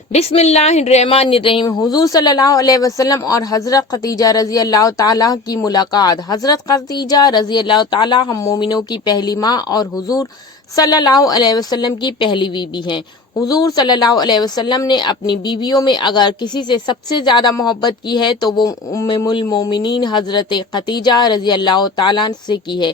بسم اللہ الرحمن الرحیم۔ حضور صلی اللہ علیہ وسلم اور حضرت خدیجہ رضی اللہ تعالیٰ کی ملاقات۔ حضرت خدیجہ رضی اللہ تعالیٰ ہم مومنوں کی پہلی ماں اور حضور صلی اللہ علیہ وسلم کی پہلی بیوی ہیں۔ حضور صلی اللہ علیہ وسلم نے اپنی بیویوں میں اگر کسی سے سب سے زیادہ محبت کی ہے تو وہ ام المومنین حضرت خدیجہ رضی اللہ تعالیٰ سے کی ہے۔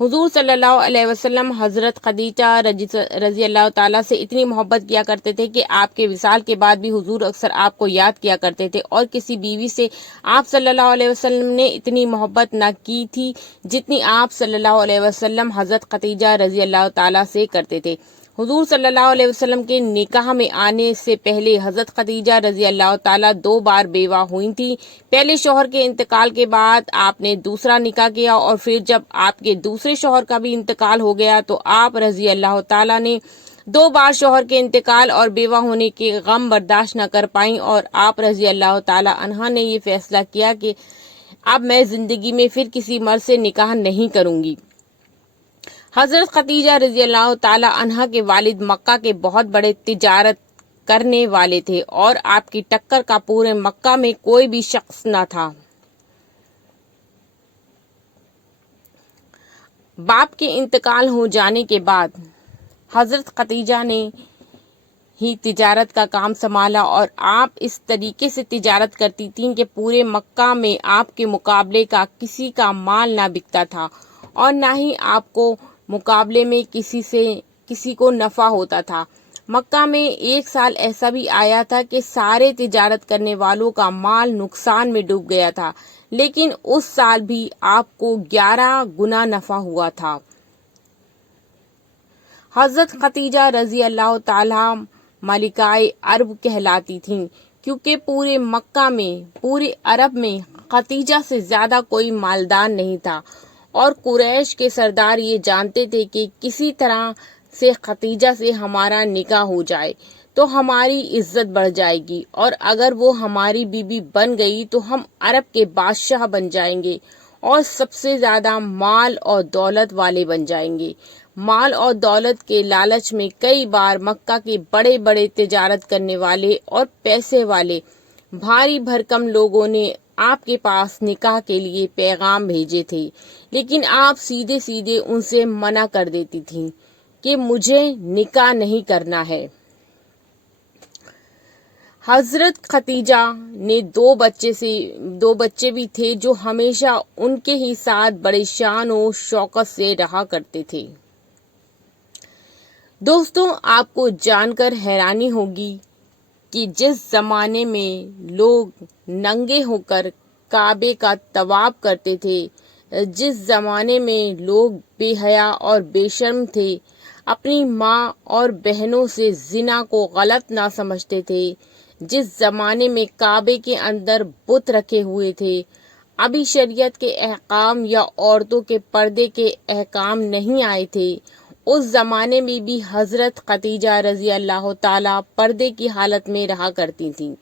حضور صلی اللہ علیہ وسلم حضرت خدیجہ رضی اللہ تعالیٰ سے اتنی محبت کیا کرتے تھے کہ آپ کے وصال کے بعد بھی حضور اکثر آپ کو یاد کیا کرتے تھے، اور کسی بیوی سے آپ صلی اللہ علیہ وسلم نے اتنی محبت نہ کی تھی جتنی آپ صلی اللہ علیہ وسلم حضرت خدیجہ رضی اللہ تعالیٰ سے کرتے تھے۔ حضور صلی اللہ علیہ وسلم کے نکاح میں آنے سے پہلے حضرت خدیجہ رضی اللہ تعالیٰ 2 بار بیوہ ہوئی تھی۔ پہلے شوہر کے انتقال کے بعد آپ نے دوسرا نکاح کیا، اور پھر جب آپ کے دوسرے شوہر کا بھی انتقال ہو گیا تو آپ رضی اللہ تعالیٰ نے 2 بار شوہر کے انتقال اور بیوہ ہونے کے غم برداشت نہ کر پائیں، اور آپ رضی اللہ تعالیٰ عنہا نے یہ فیصلہ کیا کہ اب میں زندگی میں پھر کسی مرد سے نکاح نہیں کروں گی۔ حضرت خدیجہ رضی اللہ تعالی عنہا کے والد مکہ کے بہت بڑے تجارت کرنے والے تھے، اور آپ کی ٹکر کا پورے مکہ میں کوئی بھی شخص نہ تھا۔ باپ کے انتقال ہو جانے کے بعد حضرت خدیجہ نے ہی تجارت کا کام سنبھالا، اور آپ اس طریقے سے تجارت کرتی تھیں کہ پورے مکہ میں آپ کے مقابلے کا کسی کا مال نہ بکتا تھا، اور نہ ہی آپ کو مقابلے میں کسی کو نفع ہوتا تھا۔ مکہ میں ایک سال ایسا بھی آیا تھا کہ سارے تجارت کرنے والوں کا مال نقصان میں ڈوب گیا تھا، لیکن اس سال بھی آپ کو 11 گنا نفع ہوا تھا۔ حضرت خدیجہ رضی اللہ تعالی ملکۂ عرب کہلاتی تھیں، کیونکہ پورے مکہ میں، پورے عرب میں خدیجہ سے زیادہ کوئی مالدار نہیں تھا، اور قریش کے سردار یہ جانتے تھے کہ کسی طرح سے خدیجہ سے ہمارا نکاح ہو جائے تو ہماری عزت بڑھ جائے گی، اور اگر وہ ہماری بیوی بن گئی تو ہم عرب کے بادشاہ بن جائیں گے اور سب سے زیادہ مال اور دولت والے بن جائیں گے۔ مال اور دولت کے لالچ میں کئی بار مکہ کے بڑے بڑے تجارت کرنے والے اور پیسے والے بھاری بھرکم لوگوں نے آپ کے پاس نکاح کے لیے پیغام بھیجے تھے، لیکن آپ سیدھے سیدھے ان سے منع کر دیتی تھیں کہ مجھے نکاح نہیں کرنا ہے۔ حضرت خدیجہ نے 2 بچے بھی تھے جو ہمیشہ ان کے ہی ساتھ بڑے شان و شوکت سے رہا کرتے تھے۔ دوستوں، آپ کو جان کر حیرانی ہوگی کہ جس زمانے میں لوگ ننگے ہو کر کعبے کا طواف کرتے تھے، جس زمانے میں لوگ بے حیا اور بے شرم تھے، اپنی ماں اور بہنوں سے زنا کو غلط نہ سمجھتے تھے، جس زمانے میں کعبے کے اندر بت رکھے ہوئے تھے، ابھی شریعت کے احکام یا عورتوں کے پردے کے احکام نہیں آئے تھے، اس زمانے میں بھی حضرت خدیجہ رضی اللہ تعالیٰ پردے کی حالت میں رہا کرتی تھیں۔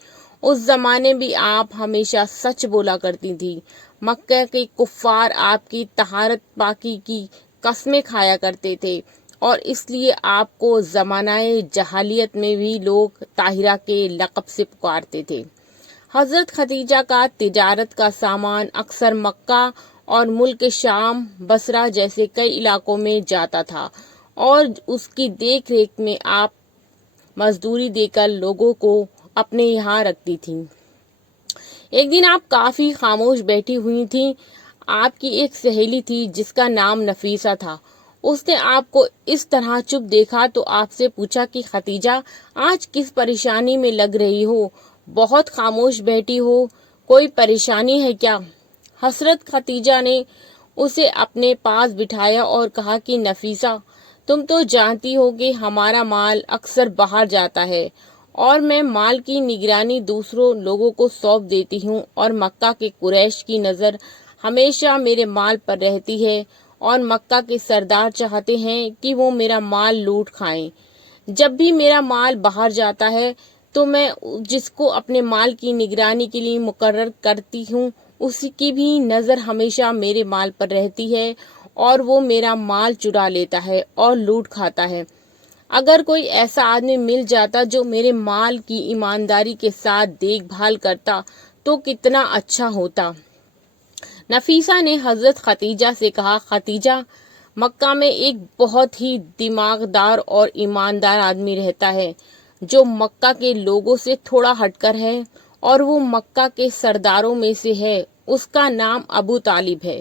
اس زمانے بھی آپ ہمیشہ سچ بولا کرتی تھیں۔ مکہ کے کفار آپ کی طہارت پاکی کی قسمیں کھایا کرتے تھے، اور اس لیے آپ کو زمانہ جاہلیت میں بھی لوگ طاہرہ کے لقب سے پکارتے تھے۔ حضرت خدیجہ کا تجارت کا سامان اکثر مکہ اور ملک شام، بصرہ جیسے کئی علاقوں میں جاتا تھا، اور اس کی دیکھ ریکھ میں آپ مزدوری دے کر لوگوں کو اپنے یہاں رکھتی تھیں۔ ایک دن آپ کافی خاموش بیٹھی ہوئی تھیں۔ آپ کی ایک سہیلی تھی جس کا نام نفیسہ تھا۔ اس نے آپ کو اس طرح چپ دیکھا تو آپ سے پوچھا کہ خدیجہ، آج کس پریشانی میں لگ رہی ہو؟ بہت خاموش بیٹھی ہو، کوئی پریشانی ہے کیا؟ حضرت خدیجہ نے اسے اپنے پاس بٹھایا اور کہا کہ نفیسہ، تم تو جانتی ہو کہ ہمارا مال اکثر باہر جاتا ہے، اور میں مال کی نگرانی دوسروں لوگوں کو سونپ دیتی ہوں، اور مکہ کے قریش کی نظر ہمیشہ میرے مال پر رہتی ہے، اور مکہ کے سردار چاہتے ہیں کہ وہ میرا مال لوٹ کھائیں۔ جب بھی میرا مال باہر جاتا ہے تو میں جس کو اپنے مال کی نگرانی کے لیے مقرر کرتی ہوں، اس کی بھی نظر ہمیشہ میرے مال پر رہتی ہے، اور وہ میرا مال چرا لیتا ہے اور لوٹ کھاتا ہے۔ اگر کوئی ایسا آدمی مل جاتا جو میرے مال کی ایمانداری کے ساتھ دیکھ بھال کرتا تو کتنا اچھا ہوتا۔ نفیسہ نے حضرت ختیجہ سے کہا، ختیجہ، مکہ میں ایک بہت ہی دماغدار اور ایماندار آدمی رہتا ہے جو مکہ کے لوگوں سے تھوڑا ہٹ کر ہے، اور وہ مکہ کے سرداروں میں سے ہے۔ اس کا نام ابو طالب ہے۔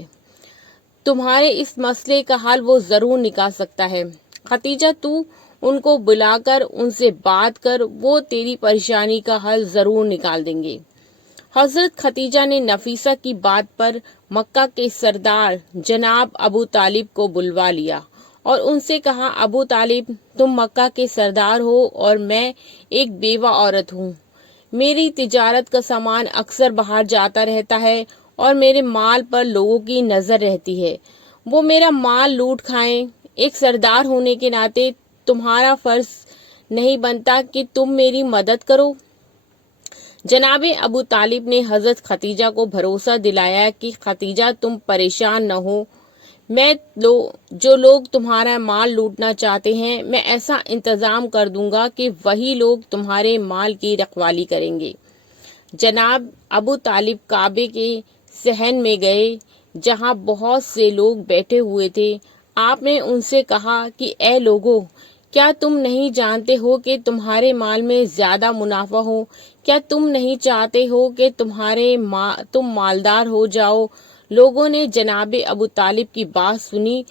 تمہارے اس مسئلے کا حل وہ ضرور نکال سکتا ہے۔ ختیجہ، تو ان کو بلا کر ان سے بات کر، وہ تیری پریشانی کا حل ضرور نکال دیں گے۔ حضرت ختیجہ نے نفیسہ کی بات پر مکہ کے سردار جناب ابو طالب کو بلوا لیا اور ان سے کہا، ابو طالب، تم مکہ کے سردار ہو اور میں ایک بیوہ عورت ہوں۔ میری تجارت کا سامان اکثر باہر جاتا رہتا ہے اور میرے مال پر لوگوں کی نظر رہتی ہے، وہ میرا مال لوٹ کھائیں۔ ایک سردار ہونے کے ناطے تمہارا فرض نہیں بنتا کہ تم میری مدد کرو؟ جناب ابو طالب نے حضرت ختیجہ کو بھروسہ دلایا کہ ختیجہ، تم پریشان نہ ہو، میں جو لوگ تمہارا مال لوٹنا چاہتے ہیں، میں ایسا انتظام کر دوں گا کہ وہی لوگ تمہارے مال کی رکھوالی کریں گے۔ جناب ابو طالب کعبے کے صحن میں گئے جہاں بہت سے لوگ بیٹھے ہوئے تھے۔ آپ نے ان سے کہا کہ اے لوگو، کیا تم نہیں جانتے ہو کہ تمہارے مال میں زیادہ منافع ہو؟ کیا تم نہیں چاہتے ہو کہ تم مالدار ہو جاؤ؟ لوگوں نے جناب ابو طالب کی بات سنی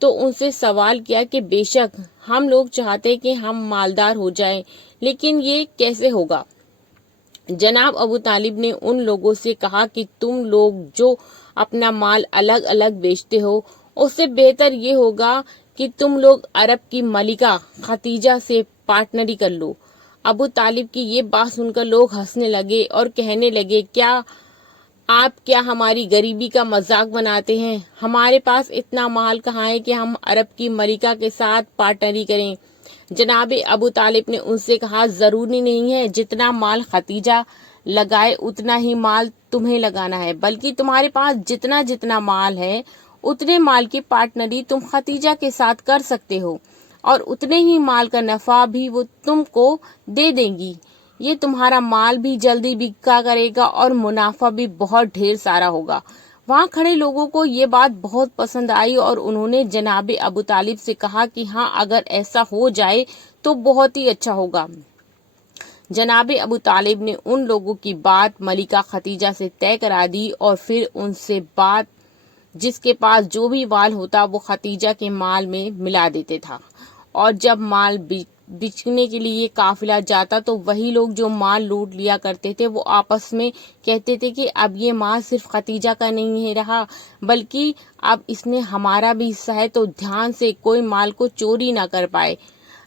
تو ان سے سوال کیا کہ بے شک ہم لوگ چاہتے کہ ہم مالدار ہو جائیں، لیکن یہ کیسے ہوگا؟ جناب ابو طالب نے ان لوگوں سے کہا کہ تم لوگ جو اپنا مال الگ الگ بیچتے ہو، اس سے بہتر یہ ہوگا کہ تم لوگ عرب کی ملکہ ختیجہ سے پارٹنری کر لو۔ ابو طالب کی یہ بات سن کر لوگ ہنسنے لگے اور کہنے لگے، آپ کیا ہماری غریبی کا مذاق بناتے ہیں؟ ہمارے پاس اتنا مال کہاں ہے کہ ہم عرب کی ملکہ کے ساتھ پارٹنری کریں؟ جناب ابو طالب نے ان سے کہا، ضروری نہیں ہے جتنا مال ختیجہ لگائے اتنا ہی مال تمہیں لگانا ہے، بلکہ تمہارے پاس جتنا مال ہے اتنے مال کی پارٹنری تم ختیجہ کے ساتھ کر سکتے ہو، اور اتنے ہی مال کا نفع بھی وہ تم کو دے دیں گی۔ یہ تمہارا مال بھی جلدی بکا کرے گا اور منافع بھی بہت ڈھیر سارا ہوگا۔ وہاں کھڑے لوگوں کو یہ بات بہت پسند آئی اور انہوں نے جناب ابو طالب سے کہا کہ ہاں، اگر ایسا ہو جائے تو بہت ہی اچھا ہوگا۔ جناب ابو طالب نے ان لوگوں کی بات ملکہ ختیجہ سے طے کرا دی اور پھر ان سے بات جس کے پاس جو بھی مال ہوتا وہ ختیجہ کے مال میں ملا دیتے تھا، اور جب مال بیچنے کے لیے قافلہ جاتا تو وہی لوگ جو مال لوٹ لیا کرتے تھے وہ آپس میں کہتے تھے کہ اب یہ مال صرف ختیجہ کا نہیں رہا بلکہ اب اس میں ہمارا بھی حصہ ہے، تو دھیان سے کوئی مال کو چوری نہ کر پائے۔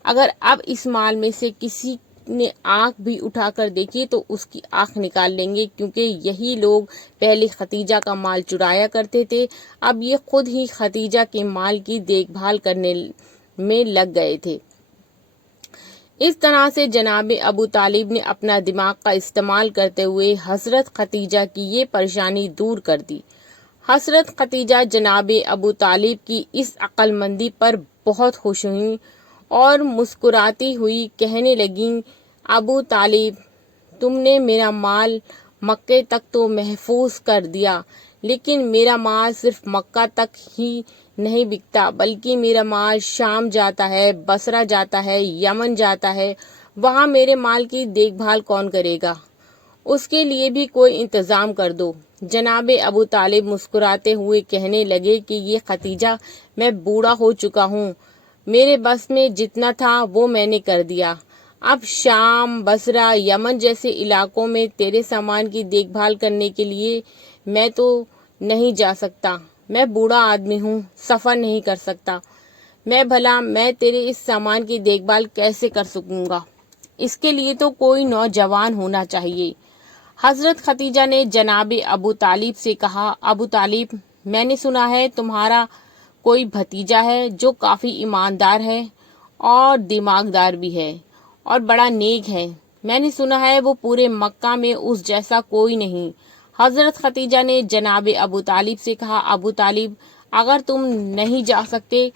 اگر اب اس مال میں سے کسی نے آنکھ بھی اٹھا کر دیکھی تو اس کی آنکھ نکال لیں گے، کیونکہ یہی لوگ پہلے ختیجہ کا مال چرایا کرتے تھے، اب یہ خود ہی ختیجہ کے مال کی دیکھ بھال کرنے میں لگ گئے تھے۔ اس طرح سے جناب ابو طالب نے اپنا دماغ کا استعمال کرتے ہوئے حضرت ختیجہ کی یہ پریشانی دور کر دی۔ حضرت ختیجہ جناب ابو طالب کی اس عقل مندی پر بہت خوش ہوئیں اور مسکراتی ہوئی کہنے لگیں، ابو طالب، تم نے میرا مال مکے تک تو محفوظ کر دیا، لیکن میرا مال صرف مکہ تک ہی نہیں بکتا بلکہ میرا مال شام جاتا ہے، بصرہ جاتا ہے، یمن جاتا ہے۔ وہاں میرے مال کی دیکھ بھال کون کرے گا؟ اس کے لیے بھی کوئی انتظام کر دو۔ جناب ابو طالب مسکراتے ہوئے کہنے لگے کہ یہ ختیجہ، میں بوڑھا ہو چکا ہوں، میرے بس میں جتنا تھا وہ میں نے کر دیا، اب شام، بصرہ، یمن جیسے علاقوں میں تیرے سامان کی دیکھ بھال کرنے کے لیے میں تو نہیں جا سکتا، میں بوڑھا آدمی ہوں، سفر نہیں کر سکتا، میں تیرے اس سامان کی دیکھ بھال کیسے کر سکوں گا؟ اس کے لیے تو کوئی نوجوان ہونا چاہیے۔ حضرت ختیجہ نے جناب ابو طالب سے کہا، ابو طالب، میں نے سنا ہے تمہارا کوئی بھتیجا ہے جو کافی ایماندار ہے اور دماغدار بھی ہے اور بڑا نیک ہے، میں نے سنا ہے وہ پورے مکہ میں اس جیسا کوئی نہیں۔ حضرت ختیجہ نے جناب ابو طالب سے کہا، ابو طالب، اگر تم نہیں جا سکتے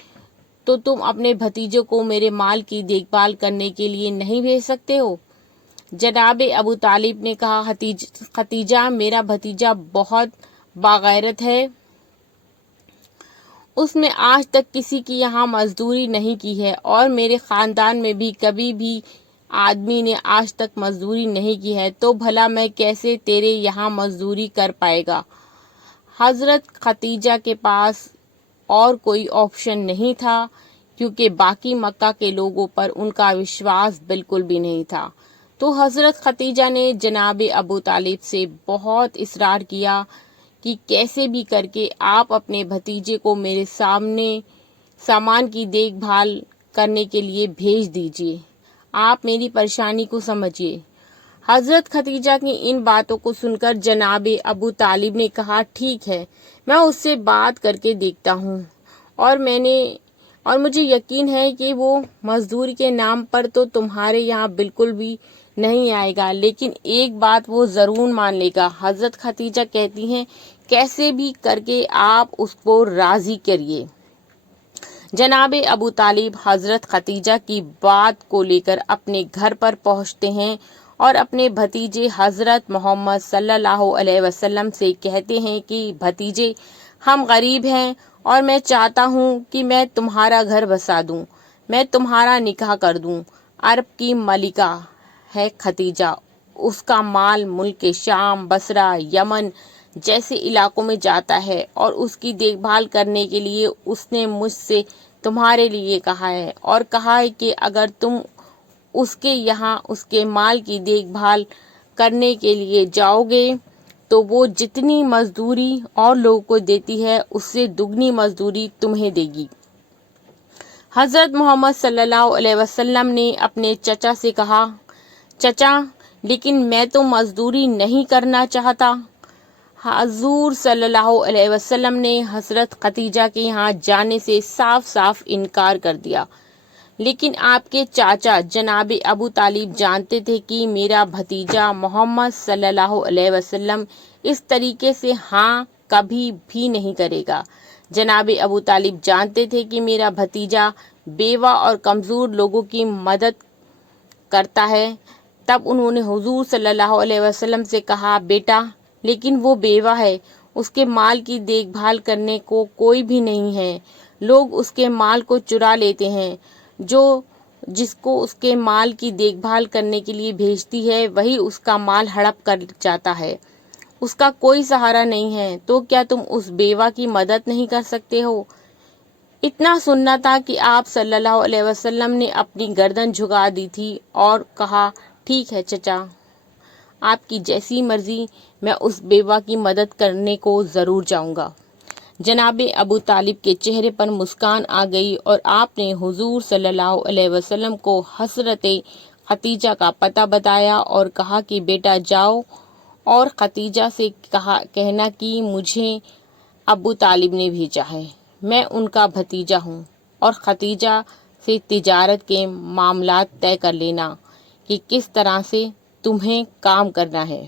تو تم اپنے بھتیجے کو میرے مال کی دیکھ بھال کرنے کے لیے نہیں بھیج سکتے ہو؟ جناب ابو طالب نے کہا، ختیجہ، میرا بھتیجا بہت باغیرت ہے، اس نے آج تک کسی کی یہاں مزدوری نہیں کی ہے، اور میرے خاندان میں بھی کبھی بھی آدمی نے آج تک مزدوری نہیں کی ہے، تو بھلا میں کیسے تیرے یہاں مزدوری کر پائے گا؟ حضرت ختیجہ کے پاس اور کوئی آپشن نہیں تھا، کیونکہ باقی مکہ کے لوگوں پر ان کا وشواس بالکل بھی نہیں تھا۔ تو حضرت ختیجہ نے جناب ابو طالب سے بہت اصرار کیا کہ کیسے بھی کر کے آپ اپنے بھتیجے کو میرے سامان کی دیکھ بھال کرنے کے لیے بھیج دیجیے، آپ میری پریشانی کو سمجھیے۔ حضرت ختیجہ کی ان باتوں کو سن کر جناب ابو طالب نے کہا، ٹھیک ہے، میں اس سے بات کر کے دیکھتا ہوں، اور مجھے یقین ہے کہ وہ مزدور کے نام پر تو تمہارے یہاں بالکل بھی نہیں آئے گا، لیکن ایک بات وہ ضرور مان لے گا۔ حضرت ختیجہ کہتی ہیں، کیسے بھی کر کے آپ اس کو راضی کریے۔ جناب ابو طالب حضرت ختیجہ کی بات کو لے کر اپنے گھر پر پہنچتے ہیں اور اپنے بھتیجے حضرت محمد صلی اللہ علیہ وسلم سے کہتے ہیں کہ بھتیجے، ہم غریب ہیں اور میں چاہتا ہوں کہ میں تمہارا گھر بسا دوں، میں تمہارا نکاح کر دوں۔ عرب کی ملکہ ہے ختیجہ، اس کا مال ملک شام، بصرہ، یمن جیسے علاقوں میں جاتا ہے، اور اس کی دیکھ بھال کرنے کے لیے اس نے مجھ سے تمہارے لیے کہا ہے، اور کہا ہے کہ اگر تم اس کے یہاں اس کے مال کی دیکھ بھال کرنے کے لیے جاؤ گے تو وہ جتنی مزدوری اور لوگوں کو دیتی ہے اس سے دگنی مزدوری تمہیں دے گی۔ حضرت محمد صلی اللہ علیہ وسلم نے اپنے چچا سے کہا، چچا، لیکن میں تو مزدوری نہیں کرنا چاہتا۔ حضور صلی اللہ علیہ وسلم نے حضرت ختیجہ کے یہاں جانے سے صاف صاف انکار کر دیا۔ لیکن آپ کے چاچا جناب ابو طالب جانتے تھے کہ میرا بھتیجا محمد صلی اللہ علیہ وسلم اس طریقے سے ہاں کبھی بھی نہیں کرے گا۔ جناب ابو طالب جانتے تھے کہ میرا بھتیجا بیوہ اور کمزور لوگوں کی مدد کرتا ہے۔ تب انہوں نے حضور صلی اللہ علیہ وسلم سے کہا، بیٹا، لیکن وہ بیوہ ہے، اس کے مال کی دیکھ بھال کرنے کو کوئی بھی نہیں ہے، لوگ اس کے مال کو چرا لیتے ہیں، جس کو اس کے مال کی دیکھ بھال کرنے کے لیے بھیجتی ہے وہی اس کا مال ہڑپ کر جاتا ہے، اس کا کوئی سہارا نہیں ہے، تو کیا تم اس بیوہ کی مدد نہیں کر سکتے ہو؟ اتنا سننا تھا کہ آپ صلی اللہ علیہ وسلم نے اپنی گردن جھکا دی تھی اور کہا، ٹھیک ہے چچا، آپ کی جیسی مرضی، میں اس بیوہ کی مدد کرنے کو ضرور جاؤں گا۔ جناب ابو طالب کے چہرے پر مسکان آ گئی اور آپ نے حضور صلی اللہ علیہ وسلم کو حضرت ختیجہ کا پتہ بتایا اور کہا کہ بیٹا جاؤ اور ختیجہ سے کہنا کہ مجھے ابو طالب نے بھیجا ہے، میں ان کا بھتیجا ہوں، اور ختیجہ سے تجارت کے معاملات طے کر لینا کہ کس طرح سے تمہیں کام کرنا ہے۔